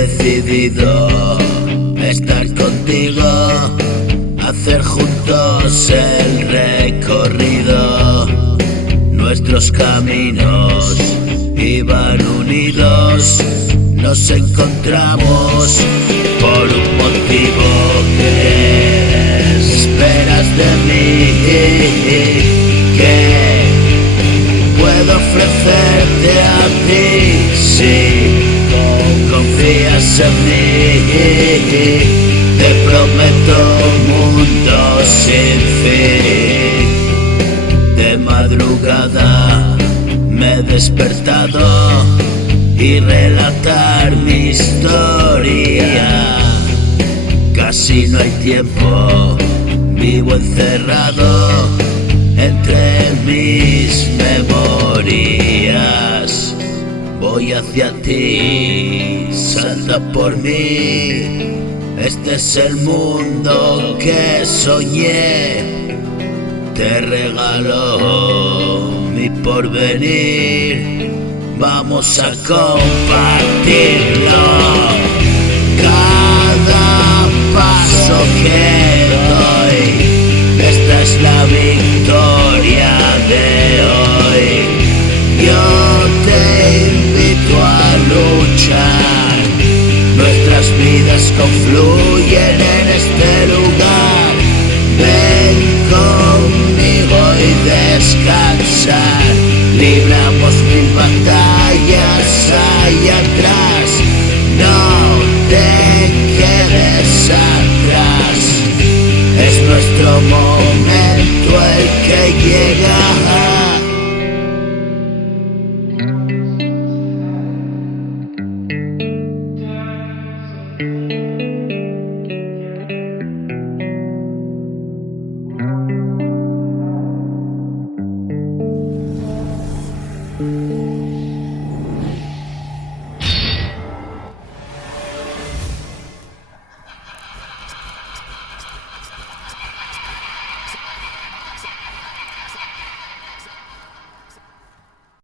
decidido estar contigo, hacer juntos el recorrido. Nuestros caminos iban unidos, nos encontramos por un motivo. ¿Qué esperas de mí? ¿Qué puedo ofrecerte a ti? Si confías en mí, te prometo un mundo sin fin. De madrugada me he despertado y relatar mi historia. Casi no hay tiempo, vivo encerrado entre mis memorias. Voy hacia ti, salta por mí. Este es el mundo que soñé. Te regalo mi porvenir. Vamos a compartirlo. Cada paso que doy, esta es la victoria de hoy. Yo te invito a luchar. Nuestras vidas confluyen en este lugar. Ven conmigo y descansar. Libramos 1000 batallas allá atrás. No te quedes atrás. Es nuestro momento el que llega.